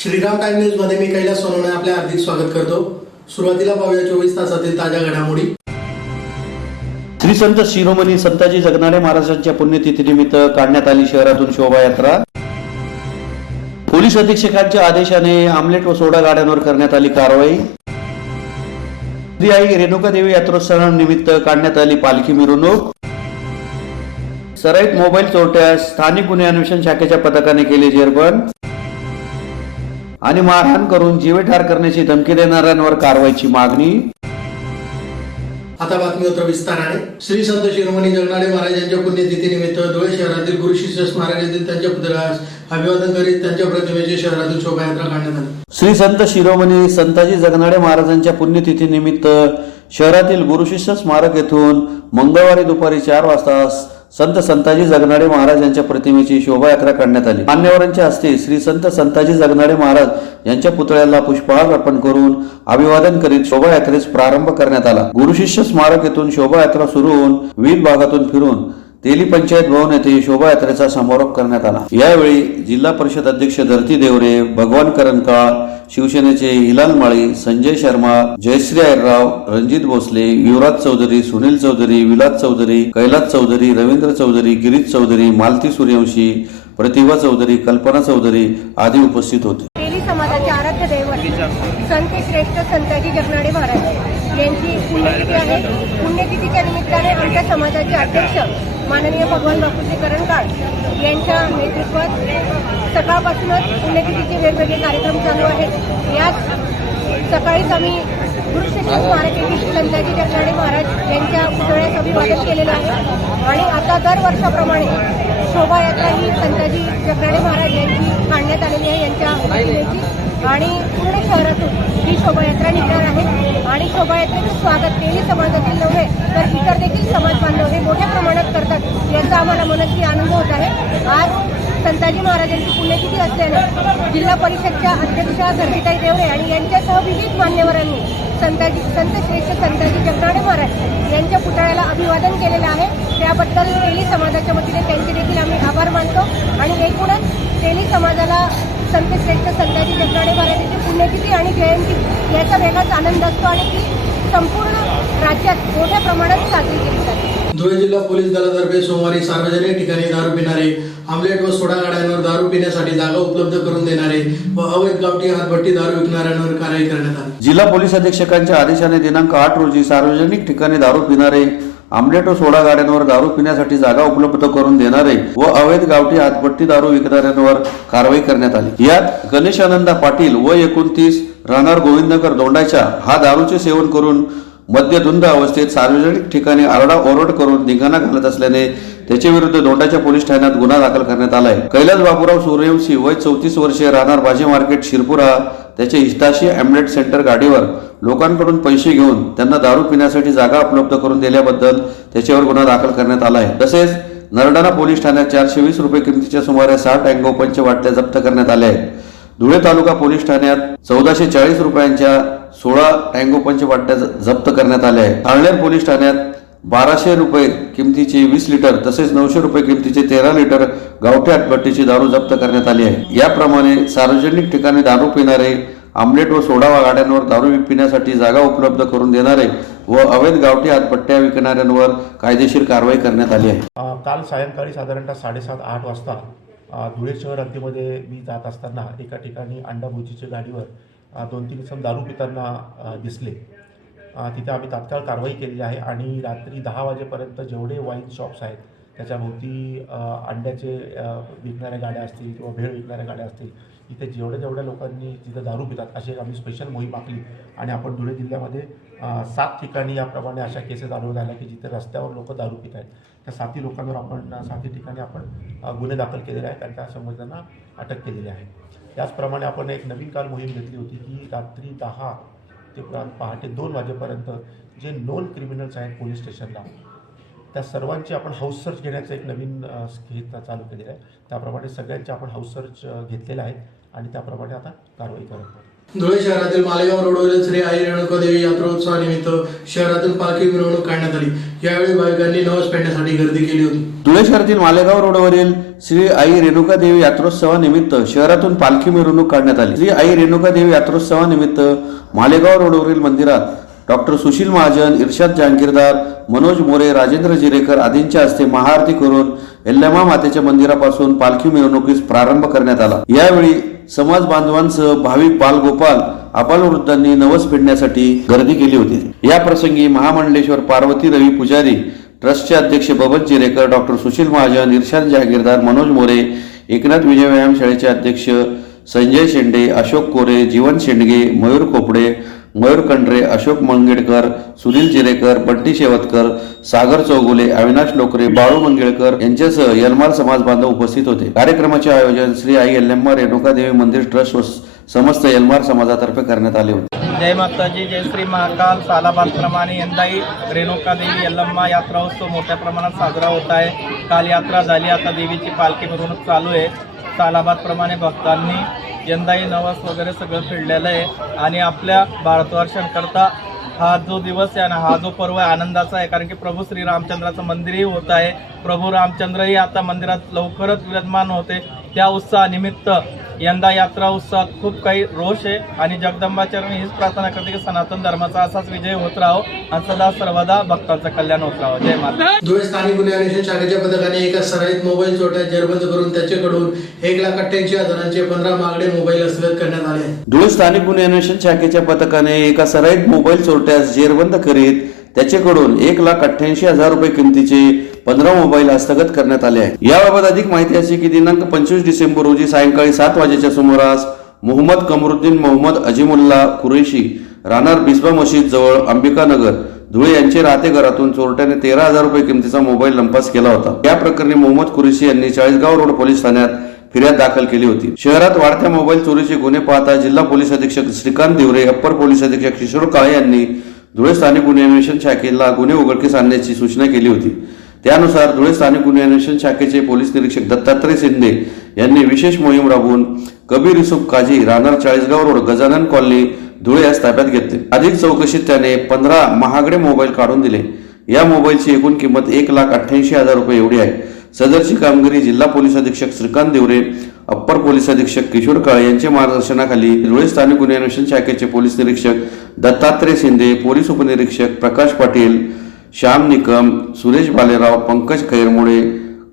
Shriram time news मध्ये मी कैलास सोनवणे आपले हार्दिक स्वागत करतो। सुरुवातीला पाहूया 24 तासातील ताज्या घडामोडी। श्री संत शिरोमणी संताजी जगनाडे महाराजांच्या पुण्यतिथीनिमित्त काढण्यात आली शहरातून शोभायात्रा। पोलीस अधीक्षकांच्या आदेशाने आमलेट व सोडा गाड्यांवर करण्यात आली कारवाई। श्री आई रेणुका देवी यात्रोत्सवानिमित्त काढण्यात आली पालखी मिरवणूक। सराईत मोबाईल चोरट्यास स्थानिक गुन्हे अन्वेषण शाखेच्या पथकाने केले जेरबंद। आणि मारहाण करून जीवे ठार करण्याची धमकी देणाऱ्यांवर कारवाईची मागणी। आता बातमीपत्र विस्ताराने। श्री संत शिरोमणी जगनाडे महाराजांच्या पुण्यतिथीनिमित्त धुळे शहरातील गुरु शिष्य स्मारक येथील त्यांच्या पुतळ्यास अभिवादन करीत त्यांच्या प्रतिमेची शहरातील शोभायात्रा काढण्यात आली। श्री संत शिरोमणी संताजी जगनाडे महाराजांच्या पुण्यतिथीनिमित्त शहरातील गुरु शिष्य स्मारक येथून मंगळवारी दुपारी 4 वाजता संत संताजी जगनाडे महाराज यांच्या प्रतिमेची शोभायात्रा काढण्यात आली। मान्यवरांच्या हस्ते श्री संत संताजी जगनाडे महाराज यांच्या पुतळ्याला पुष्पहार अर्पण करून अभिवादन करीत शोभायात्रेस प्रारंभ करण्यात आला। गुरु शिष्य स्मारक येथून शोभायात्रा सुरू होऊन विविध भागातून फिरून तेली पंचायत भवन येथे शोभायात्रेचा समारोप करण्यात आला। यावेळी जिल्हा परिषद अध्यक्ष धरती देवरे, भगवान करंकाळ, शिवसेनेचे हिलाल माळी, संजय शर्मा, जयश्री आयरराव, रणजित भोसले, युवराज चौधरी, सुनील चौधरी, विलास चौधरी, कैलास चौधरी, रवींद्र चौधरी, गिरीश चौधरी, मालती सूर्यवंशी, प्रतिभा चौधरी, कल्पना चौधरी आदी उपस्थित होते। तेली समाजाचे आराध्य दैवत संत श्रेष्ठ संताजी जगनाडे महाराज यांची पुण्यतिथी आहे। पुण्यतिथीच्या निमित्ताने आमच्या समाजाचे अध्यक्ष माननीय भगवान बापूजी करंकाळ यांच्या नेतृत्वात सकाळपासूनच पुण्यतिथीचे वेगवेगळे कार्यक्रम चालू आहेत। यात सकाळीच आम्ही गुरु शिष्य स्मारक येथील संताजी जगनाडे महाराज यांच्या पुतळ्यास अभिवादन केलेलं आहे आणि आता दरवर्षाप्रमाणे शोभायात्रा ही संताजी जगनाडे महाराज यांची काढण्यात आलेली आहे यांच्या प्रतिमेची आणि पूर्ण शहरातून ही शोभायात्रा निघणार आहे आणि शोभायात्रेचं स्वागत तेली समाजातील नव्हे तर इतर देखील समाज बांधव हे मोठ्या प्रमाणात करतात याचा आम्हाला मनस्वी आनंद होत आहे। आज संताजी महाराजांची पुण्यतिथी असल्याने जिल्हा परिषदच्या अध्यक्षा धरतीताई देवरे आणि यांच्यासह विविध मान्यवरांनी संत श्रेष्ठ संताजी जगनाडे महाराज यांच्या पुतळ्याला अभिवादन केलेलं आहे। त्याबद्दल तेली समाजाच्या वतीने त्यांचे देखील आम्ही आभार मानतो आणि एकूणच तेली समाजाला संत श्रेष्ठ संताजी जगनाडे महाराजांची पुण्यतिथी आणि जयंती याचा वेगळाच आनंद असतो आणि ती संपूर्ण राज्यात मोठ्या प्रमाणात साजरी केली जाते। धुळे जिल्हा पोलीस दलातर्फे सोमवारी सार्वजनिक ठिकाणी दारू पिणारे, आमलेट व सोडा गाड्यांवर दारू पिण्यासाठी जागा उपलब्ध करून देणारे व अवैध गावठी हातभट्टी दारू विकणाऱ्यांवर कारवाई करण्यात आली। जिल्हा पोलीस अधीक्षकांच्या आदेशाने दिनांक 8 रोजी सार्वजनिक ठिकाणी दारू पिणारे, आमलेट व सोडा गाड्यांवर दारू पिण्यासाठी जागा उपलब्ध करून देणारे व अवैध गावठी हातभट्टी दारू विकणाऱ्यांवर कारवाई करण्यात आली। यात गणेशानंदा पाटील वय 29 राहणार गोविंदनगर दोंडाच्या हा दारूचे सेवन करून मद्यधुंद अवस्थेत सार्वजनिक ठिकाणी आरडाओरड करून धिंगाणा घालत असल्याने त्याच्या विरुद्ध दोंडाच्या पोलीस ठाण्यात गुन्हा दाखल करण्यात आलाय। कैलास बापूराव सूर्यवंशी वय 34 वर्षे राहणार भाजी मार्केट शिरपुरा त्याचे हिताशी आमलेट सेंटर गाडीवर लोकांकडून पैसे घेऊन त्यांना दारू पिण्यासाठी जागा उपलब्ध करून दिल्याबद्दल त्याच्यावर गुन्हा दाखल करण्यात आला आहे। तसेच नरडाणा पोलीस ठाण्यात 420 रुपये किमतीच्या सुमारे 60 अँगो पंच बाटल्या जप्त करण्यात आल्या आहेत। धुळे तालुका पोलीस ठाण्यात 1440 रुपयांच्या 16 टँगो पंच बाटल्या जप्त करण्यात आल्या आहेत। आळनेर पोलीस ठाण्यात 1200 रुपये किमतीचे 20 लिटर तसेच 900 रुपये किमतीचे 13 लिटर गावठी हातभट्टीची दारू जप्त करण्यात आली आहे। याप्रमाणे सार्वजनिक ठिकाणी दारू पिणारे, आमलेट व सोडा गाड्यांवर दारू पिण्यासाठी जागा उपलब्ध करून देणारे व अवैध गावठी हातभट्ट्या विकणाऱ्यांवर कायदेशीर कारवाई करण्यात आली आहे। काल सायंकाळी साधारणतः 7:30-8 वाजता धुळे शहर हद्दीमध्ये मी जात असताना एका ठिकाणी अंडाभुजीच्या गाडीवर 2-3 इसम दारू पिताना दिसले। तिथे आम्ही तात्काळ कारवाई केली आहे आणि रात्री 10 वाजेपर्यंत जेवढे वाईन शॉप्स आहेत त्याच्याभोवती अंड्याचे विकणाऱ्या गाड्या असतील किंवा भेळ विकणाऱ्या गाड्या असतील इथे जेवढ्या लोकांनी जिथं दारू पितात अशी आम्ही स्पेशल मोहीम आखली आणि आपण धुळे जिल्ह्यामध्ये 7 ठिकाणी याप्रमाणे अशा केसेस आढळून आल्या की जिथे रस्त्यावर लोक दारू पित आहेत। त्या 7 लोकांवर आपण 7 ठिकाणी आपण गुन्हे दाखल केलेले आहेत आणि त्या समजताना अटक केलेली आहे। त्याचप्रमाणे आपण एक नवीन काल मोहीम घेतली होती की रात्री 10 ते पहाटे 2 वाजेपर्यंत जे नोन क्रिमिनल्स आहेत पोलीस स्टेशनला त्या सर्वांची आपण हाऊस सर्च घेण्याचं एक नवीन हे चालू केलेलं आहे। त्याप्रमाणे सगळ्यांचे आपण हाऊस सर्च घेतलेले आहेत आणि त्याप्रमाणे आता कारवाई करत आहोत। धुळे शहरातील मालेगाव रोडवरील श्री आई रेणुकादेवी यात्रोत्सवानिमित्त शहरातून पालखी मिरवणूक काढण्यात आली। यावेळी भाविकांनी नवस पेडण्यासाठी गर्दी केली होती। धुळे शहरातील मालेगाव रोडवरील श्री आई रेणुकादेवी यात्रोत्सवानिमित्त शहरातून पालखी मिरवणूक काढण्यात आली। श्री आई रेणुकादेवी यात्रोत्सवानिमित्त मालेगाव रोडवरील मंदिरात डॉक्टर सुशील महाजन, इर्शाद जहांगीरदार, मनोज मोरे, राजेंद्र जिरेकर आदींच्या हस्ते महाआरती करून यल्लमा मातेच्या मंदिरापासून पालखी मिरवणुकीस प्रारंभ करण्यात आला। यावेळी समाज बांधवांसह भाविक बालगोपाल आबालवृद्धांनी नवस फेडण्यासाठी गर्दी केली होती। या प्रसंगी महामंडलेश्वर पार्वती रवी पुजारी ट्रस्टचे अध्यक्ष बबन जिरेकर, डॉक्टर सुशील महाजन, इर्शाद जहांगीरदार, मनोज मोरे, एकनाथ विजय व्यायाम शाळेचे अध्यक्ष संजय शेंडे, अशोक कोरे, जीवन शेंडगे, मयूर कोपडे, मयूर कंडरे, अशोक मंगेडकर, सुनील जिरेकर, बंटी शेवतकर, सागर चौगुले, अविनाश लोकरे, बाळू मंगेळकर यांच्यासह यलमार समाज बांधव उपस्थित होते। कार्यक्रमाचे आयोजन श्री आई यल्लम्मा रेणुकादेवी मंदिर ट्रस्ट व समस्त यलमार समाजातर्फे करण्यात आले होते। जय माताजी, जय श्री महाकाल। सालाबादप्रमाणे यंदाही रेणुकादेवी यल्लम्मा यात्रा उत्सव मोठ्या प्रमाणात साजरा होत आहे। काल यात्रा झाली, आता देवीची पालखी मिरवणूक चालू आहे। सालाबादप्रमाणे भक्तांनी यंदाही नवस वगैरे सगळं फेडलेलं आहे आणि आपल्या भारतवर्षांकरता हा जो दिवस आहे आणि हा जो पर्व आहे आनंदाचा आहे, कारण की प्रभू श्री रामचंद्राचं मंदिरही होत आहे। प्रभू रामचंद्रही आता मंदिरात लवकरच विराजमान होते। त्या उत्सवानिमित्त यंदा यात्रा उत्सवात खूप काही रोष आहे आणि जगदंबाचरणी हीच प्रार्थना करते की सनातन धर्माचा असाच विजय होत राहो आणि सदा सर्वदा भक्तांचं कल्याण होत राहो। जय माता। धुळे स्थानिक गुन्हे अन्वेषण शाखेच्या पथकाने एका सराईत मोबाईल चोरट्यात जेरबंद करून त्याच्याकडून 1,88,000चे 15 महागडे मोबाईल हस्तगत करण्यात आले आहेत। धुळे स्थानिक गुन्हे अन्वेषण शाखेच्या पथकाने एका सराईत मोबाईल चोरट्यास जेरबंद करीत त्याच्याकडून 1,88,000 रुपये किमतीचे 15 मोबाईल हस्तगत करण्यात आले आहेत। याबाबत अधिक माहिती अशी की दिनांक 25 डिसेंबर रोजी सायंकाळी 7 वाजेच्या सुमारास मोहम्मद कमरुद्दीन मोहम्मद अजिमुल्ला कुरेशी राहणार बिस्बा मशीद जवळ अंबिकानगर धुळे यांचे राहते घरातून चोरट्याने 13,000 रुपये किमतीचा मोबाईल लंपास केला होता। या प्रकरणी मोहम्मद कुरेशी यांनी चाळीसगाव रोड पोलीस ठाण्यात फिर्याद दाखल केली होती। शहरात वाढत्या मोबाईल चोरीचे गुन्हे पाहता जिल्हा पोलीस अधीक्षक श्रीकांत दिवरे, अप्पर पोलीस अधीक्षक किशोर काळे यांनी धुळे स्थानिक गुन्हे अन्वेषण शाखेला गुन्हे उघडकीस आणण्याची सूचना केली होती। त्यानुसार धुळे स्थानिक गुन्हे अन्वेषण शाखेचे पोलीस निरीक्षक दत्तात्रय शिंदे यांनी विशेष मोहीम राबवून कबीर युसुफ काजी राहणार चाळीसगाव रोड गजानन कॉलनी धुळे यास ताब्यात घेतले। अधिक चौकशीत त्याने 15 महागडे मोबाईल काढून दिले। या मोबाईलची एकूण किंमत 1,88,000 रुपये एवढी आहे। सदरची कामगिरी जिल्हा पोलीस अधीक्षक श्रीकांत दिवरे, अप्पर पोलीस अधीक्षक किशोर काळे यांच्या मार्गदर्शनाखाली धुळे स्थानिक गुन्हे अन्वेषण शाखेचे पोलीस निरीक्षक दत्तात्रय शिंदे, पोलीस उपनिरीक्षक प्रकाश पाटील, श्याम निकम, सुरेश बालेराव, पंकज खैरमोडे,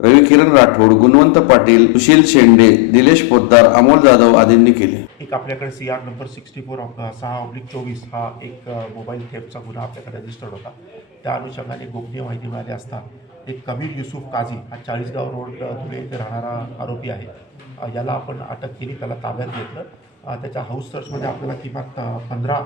रविकिरण राठोड, गुणवंत पाटील, सुशील शेंडे, दिलेश पोद्दार, अमोल जाधव आदींनी केले। एक आपल्याकडे CR नंबर 64/6/24 हा एक मोबाईल थेफ्टचा गुन्हा आपल्याकडे रजिस्टर्ड होता। त्या अनुषंगाने गोपनीय माहिती मिळाली असता एक कबीर युसुफ काजी हा चाळीसगाव रोड धुळे येथे राहणारा आरोपी आहे। याला आपण अटक केली, त्याला ताब्यात घेतलं। त्याच्या हाऊस सर्चमध्ये आपल्याला किमान 15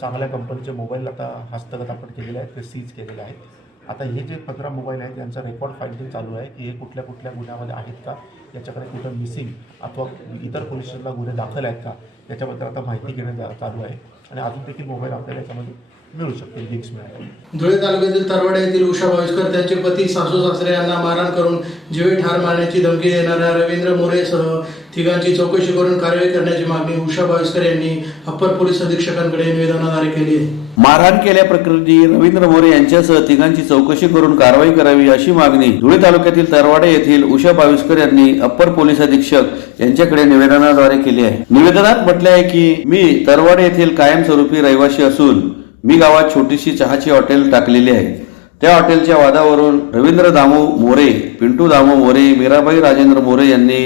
चांगल्या कंपनीचे मोबाईल आता हस्तगत आपण केलेले आहेत, ते सीज केलेले आहेत। आता हे जे 15 मोबाईल आहेत त्यांचा रेकॉर्ड फाइंडिंग चालू आहे की हे कुठल्या कुठल्या गुन्ह्यामध्ये आहेत का, याच्याकडे कुठं मिसिंग अथवा इतर पोलीस स्टेशनला गुन्हे दाखल आहेत का, याच्याबद्दल आता माहिती घेणं चालू आहे आणि अजून देखील मोबाईल आपल्याला याच्यामध्ये मिळू शकते, लिंक्स मिळाले। धुळे तालुक्यातील तरवाडा येथील उषा भाविस्कर त्यांचे पती सासू सासरे यांना मारहाण करून जीवे ठार मारण्याची धमकी देणाऱ्या रवींद्र मोरेसह तिघांची चौकशी करून कारवाई करण्याची मागणी उषा भाविस्कर यांनी अप्पर पोलीस अधीक्षकांकडे निवेदनाद्वारे केली आहे। मारहाण केल्याप्रकरणी रवींद्र मोरे यांच्यासह तिघांची चौकशी करून कारवाई करावी अशी मागणी धुळे तालुक्यातील तरवाडा येथील उषा भाविस्कर यांनी अप्पर पोलीस अधीक्षक यांच्याकडे निवेदनाद्वारे केली आहे। निवेदनात म्हटले आहे की मी तरवाडा येथील कायमस्वरूपी रहिवासी असून मी गावात छोटीशी चहाची हॉटेल टाकलेली आहे। त्या हॉटेलच्या वादावरून रवींद्र दामू मोरे, पिंटू दामू मोरे, मीराबाई राजेंद्र मोरे यांनी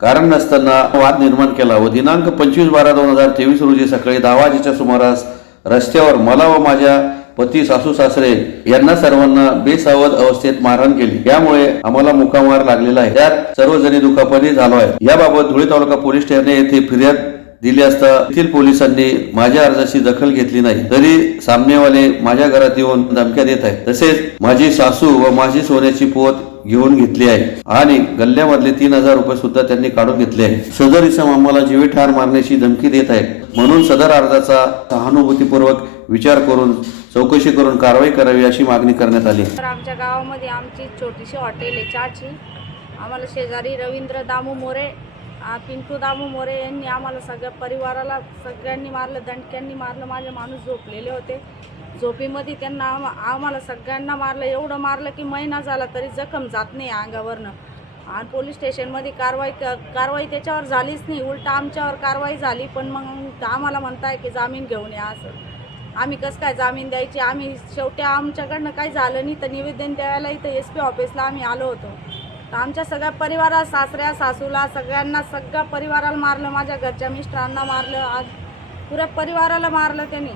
कारण नसताना वाद निर्माण केला व दिनांक 25/12/2023 रोजी सकाळी 10 वाजेच्या सुमारास रस्त्यावर मला व माझ्या पती सासू सासरे यांना सर्वांना बेसावध अवस्थेत मारहाण केली। यामुळे आम्हाला मुकामार लागलेला आहे। त्यात सर्वजणी दुखापती झालो आहे। याबाबत धुळे तालुका पोलीस ठाणे येथे फिर्याद दिली असता येथील पोलिसांनी माझ्या अर्जाची दखल घेतली नाही, तरी सामनेवाले माझ्या घरात येऊन धमक्या देत आहेत। तसेच माझी सासू व माझी सोन्याची पोत घेऊन घेतली आहे आणि गल्ल्यामधले 3,000 रुपये सुद्धा त्यांनी काढून घेतले आहे। सदर इसम आम्हाला जीवे ठार मारण्याची धमकी देत आहे, म्हणून सदर अर्जाचा सहानुभूतीपूर्वक विचार करून चौकशी करून कारवाई करावी अशी मागणी करण्यात आली। तर आमच्या गावामध्ये आमची छोटीशी हॉटेल आहे चहाची। आम्हाला शेजारी रवींद्र दामू मोरे पिंटू दामू मोरे यांनी आम्हाला सगळ्या परिवाराला सगळ्यांनी मारलं, दणक्यांनी मारलं. माझे माणूस झोपलेले होते, झोपेमध्ये त्यांना आम्हाला सगळ्यांना मारलं. एवढं मारलं की महिना झाला तरी जखम जात नाही अंगावरनं. आणि पोलीस स्टेशनमध्ये कारवाई त्याच्यावर झालीच नाही, उलटा आमच्यावर कारवाई झाली. पण मग आम्हाला म्हणताय की जामीन घेऊन या. असं आम्ही कसं काय जामीन द्यायची? आम्ही शेवटी आमच्याकडनं काही झालं नाही तर निवेदन द्यायला इथं SP ऑफिसला आम्ही आलो होतो. तर आमच्या सगळ्या परिवारात, सासऱ्या सासूला सगळ्यांना, सगळ्या परिवाराला मारलं. माझ्या घरच्या मिस्टरांना मारलं, आज पुऱ्या परिवाराला मारलं त्यांनी.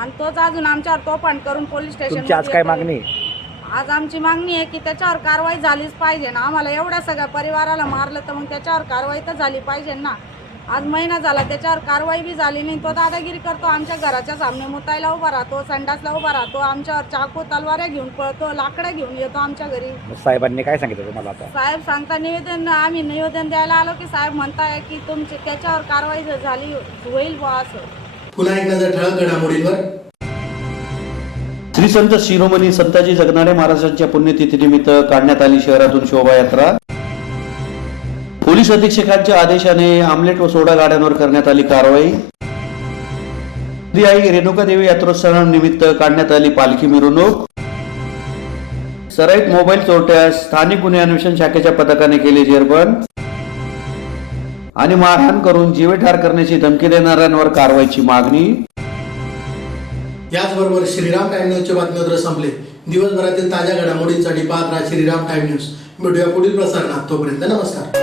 आणि तोच अजून आमच्यावर तोफान करून पोलीस स्टेशन. आज काय मागणी? आज आमची मागणी आहे की त्याच्यावर कारवाई झालीच पाहिजे ना. आम्हाला एवढ्या सगळ्या परिवाराला मारलं तर मग त्याच्यावर कारवाई तर झाली पाहिजे ना. आज महिना झाला त्याच्यावर कारवाई बी झाली नाही. तो दादागिरी करतो, आमच्या घराच्या सामने मुतायला उभा राहतो, संडासला उभा राहतो, आमच्यावर चाकू तलवाऱ्या घेऊन पळतो, लाकडं घेऊन येतो आमच्या घरी. साहेबांनी काय सांगितलं तुम्हाला आता? साहेब सांगता आम्ही निवेदन द्यायला आलो की साहेब म्हणताय की तुमची त्याच्यावर कारवाई झाली होईल बुवा असं. पुन्हा एक नजर ठळक घडामोडींवर. श्री संत शिरोमणी संताजी जगनाडे महाराजांच्या पुण्यतिथीनिमित्त काढण्यात आली शहरातून शोभायात्रा. पोलीस अधीक्षकांच्या आदेशाने आमलेट व सोडा गाड्यांवर करण्यात आली कारवाई. श्री आई रेणुका देवी यात्रोत्सवानिमित्त काढण्यात आली पालखी मिरवणूक. सराईत मोबाईल चोरट्यास स्थानिक गुन्हे अन्वेषण शाखेच्या पथकाने केले जेरबंद. आणि मारहाण करून जीवे ठार करण्याची धमकी देणाऱ्यांवर कारवाईची मागणी. याचबरोबर श्रीराम टाइम न्यूजचे बातमीपत्र संपले. दिवसभरातील ताज्या घडामोडींसाठी पाहत राहा श्रीराम टाइम न्यूज. भेटूया पुढील प्रसारणात. तोपर्यंत नमस्कार.